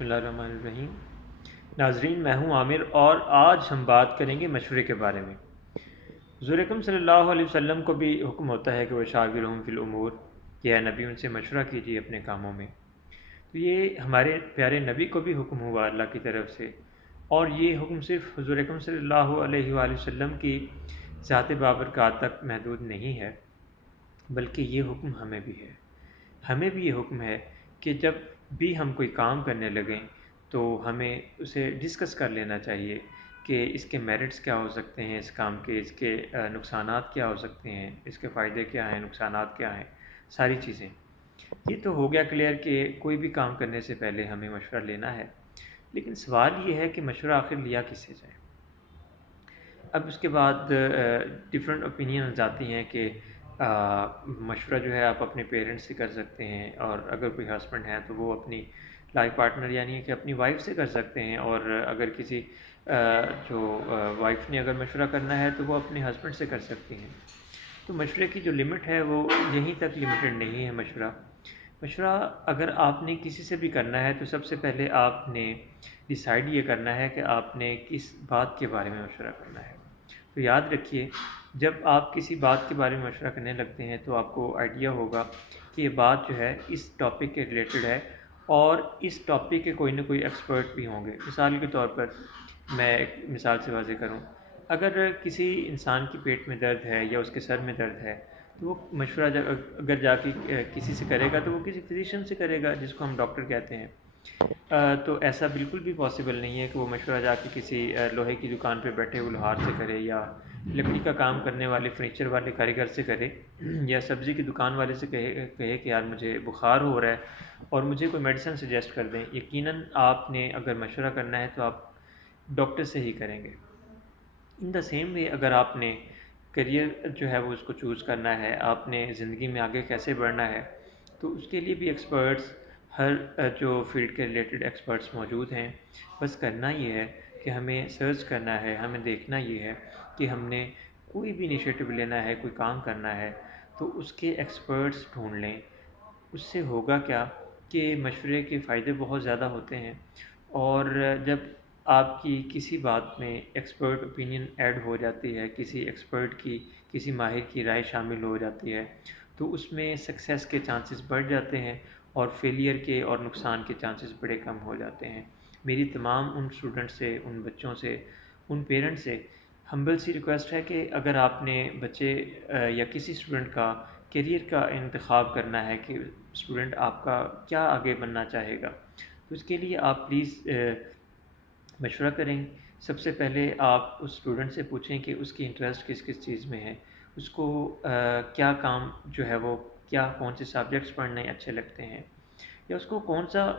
بسم اللہ الرحمن الرحیم۔ ناظرین، میں ہوں عامر اور آج ہم بات کریں گے مشورے کے بارے میں۔ حضور اکرم صلی اللہ علیہ وسلم کو بھی حکم ہوتا ہے کہ وہ شاورہم فی الامور، کہ اے نبی ان سے مشورہ کیجیے اپنے کاموں میں۔ تو یہ ہمارے پیارے نبی کو بھی حکم ہوا اللہ کی طرف سے، اور یہ حکم صرف حضور اکرم صلی اللہ علیہ وآلہ وسلم کی ذات بابرکات تک محدود نہیں ہے، بلکہ یہ حکم ہمیں بھی ہے۔ ہمیں بھی یہ حکم ہے کہ جب بھی ہم کوئی کام کرنے لگیں تو ہمیں اسے ڈسکس کر لینا چاہیے کہ اس کے میرٹس کیا ہو سکتے ہیں، اس کام کے، اس کے نقصانات کیا ہو سکتے ہیں، اس کے فائدے کیا ہیں، نقصانات کیا ہیں، ساری چیزیں۔ یہ تو ہو گیا کلیئر کہ کوئی بھی کام کرنے سے پہلے ہمیں مشورہ لینا ہے، لیکن سوال یہ ہے کہ مشورہ آخر لیا کس سے جائے۔ اب اس کے بعد ڈفرینٹ اوپینینز آتی ہیں کہ مشورہ جو ہے آپ اپنے پیرنٹس سے کر سکتے ہیں، اور اگر کوئی ہسبینڈ ہے تو وہ اپنی لائف پارٹنر یعنی کہ اپنی وائف سے کر سکتے ہیں، اور اگر کسی جو وائف نے اگر مشورہ کرنا ہے تو وہ اپنے ہسبینڈ سے کر سکتی ہیں۔ تو مشورے کی جو لمٹ ہے وہ یہیں تک لمیٹڈ نہیں ہے۔ مشورہ اگر آپ نے کسی سے بھی کرنا ہے تو سب سے پہلے آپ نے ڈیسائیڈ یہ کرنا ہے کہ آپ نے کس بات کے بارے میں مشورہ کرنا ہے۔ تو یاد رکھیے، جب آپ کسی بات کے بارے میں مشورہ کرنے لگتے ہیں تو آپ کو آئیڈیا ہوگا کہ یہ بات جو ہے اس ٹاپک کے ریلیٹڈ ہے، اور اس ٹاپک کے کوئی نہ کوئی ایکسپرٹ بھی ہوں گے۔ مثال کے طور پر میں ایک مثال سے واضح کروں، اگر کسی انسان کی پیٹ میں درد ہے یا اس کے سر میں درد ہے تو وہ مشورہ اگر جا کے کسی سے کرے گا تو وہ کسی فزیشین سے کرے گا، جس کو ہم ڈاکٹر کہتے ہیں۔ تو ایسا بالکل بھی پاسبل نہیں ہے کہ وہ مشورہ جا کے کسی لوہے کی دکان پہ بیٹھے ہوئے لوہار سے کرے، یا لکڑی کا کام کرنے والے فرنیچر والے کاریگر سے کرے، یا سبزی کی دکان والے سے کہے کہ یار مجھے بخار ہو رہا ہے اور مجھے کوئی میڈیسن سجیسٹ کر دیں۔ یقیناً آپ نے اگر مشورہ کرنا ہے تو آپ ڈاکٹر سے ہی کریں گے۔ ان دا سیم وے، اگر آپ نے کریئر جو ہے وہ اس کو چوز کرنا ہے، آپ نے زندگی میں آگے کیسے بڑھنا ہے، تو اس کے لیے بھی ایکسپرٹس، ہر جو فیلڈ کے ریلیٹڈ ایکسپرٹس موجود ہیں۔ بس کرنا یہ ہے کہ ہمیں سرچ کرنا ہے، ہمیں دیکھنا یہ ہے کہ ہم نے کوئی بھی انیشیٹو لینا ہے، کوئی کام کرنا ہے تو اس کے ایکسپرٹس ڈھونڈ لیں۔ اس سے ہوگا کیا کہ مشورے کے فائدے بہت زیادہ ہوتے ہیں، اور جب آپ کی کسی بات میں ایکسپرٹ اوپینین ایڈ ہو جاتی ہے، کسی ایکسپرٹ کی، کسی ماہر کی رائے شامل ہو جاتی ہے، تو اس میں سکسیس کے چانسز بڑھ جاتے ہیں، اور فیلئر کے اور نقصان کے چانسز بڑے کم ہو جاتے ہیں۔ میری تمام ان اسٹوڈنٹ سے، ان بچوں سے، ان پیرنٹ سے ہمبل سی ریکویسٹ ہے کہ اگر آپ نے بچے یا کسی اسٹوڈنٹ کا کیریئر کا انتخاب کرنا ہے کہ اسٹوڈنٹ آپ کا کیا آگے بننا چاہے گا، تو اس کے لیے آپ پلیز مشورہ کریں۔ سب سے پہلے آپ اس اسٹوڈنٹ سے پوچھیں کہ اس کی انٹرسٹ کس کس چیز میں ہے، اس کو کیا کام جو ہے وہ کون سے سبجیکٹس پڑھنے اچھے لگتے ہیں، یا اس کو کون سا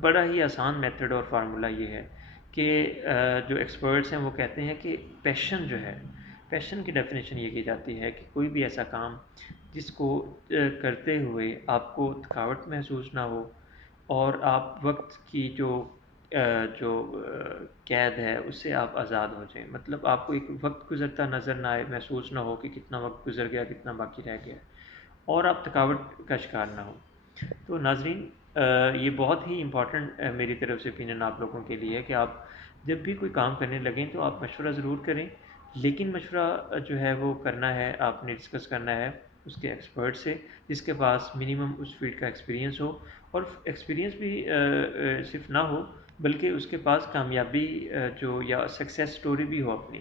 بڑا ہی آسان میتھڈ اور فارمولہ یہ ہے کہ جو ایکسپرٹس ہیں وہ کہتے ہیں کہ پیشن جو ہے، پیشن کی ڈیفینیشن یہ کی جاتی ہے کہ کوئی بھی ایسا کام جس کو کرتے ہوئے آپ کو تھکاوٹ محسوس نہ ہو، اور آپ وقت کی جو قید ہے اس سے آپ آزاد ہو جائیں۔ مطلب آپ کو ایک وقت گزرتا نظر نہ آئے، محسوس نہ ہو کہ کتنا وقت گزر گیا، کتنا باقی رہ گیا، اور آپ تھکاوٹ کا شکار نہ ہو۔ تو ناظرین، یہ بہت ہی امپورٹنٹ میری طرف سے اوپینین آپ لوگوں کے لیے ہے کہ آپ جب بھی کوئی کام کرنے لگیں تو آپ مشورہ ضرور کریں، لیکن مشورہ جو ہے وہ کرنا ہے، آپ نے ڈسکس کرنا ہے اس کے ایکسپرٹ سے، جس کے پاس منیمم اس فیلڈ کا ایکسپیرینس ہو، اور ایکسپیرینس بھی صرف نہ ہو بلکہ اس کے پاس کامیابی جو یا سکسیس سٹوری بھی ہو اپنی۔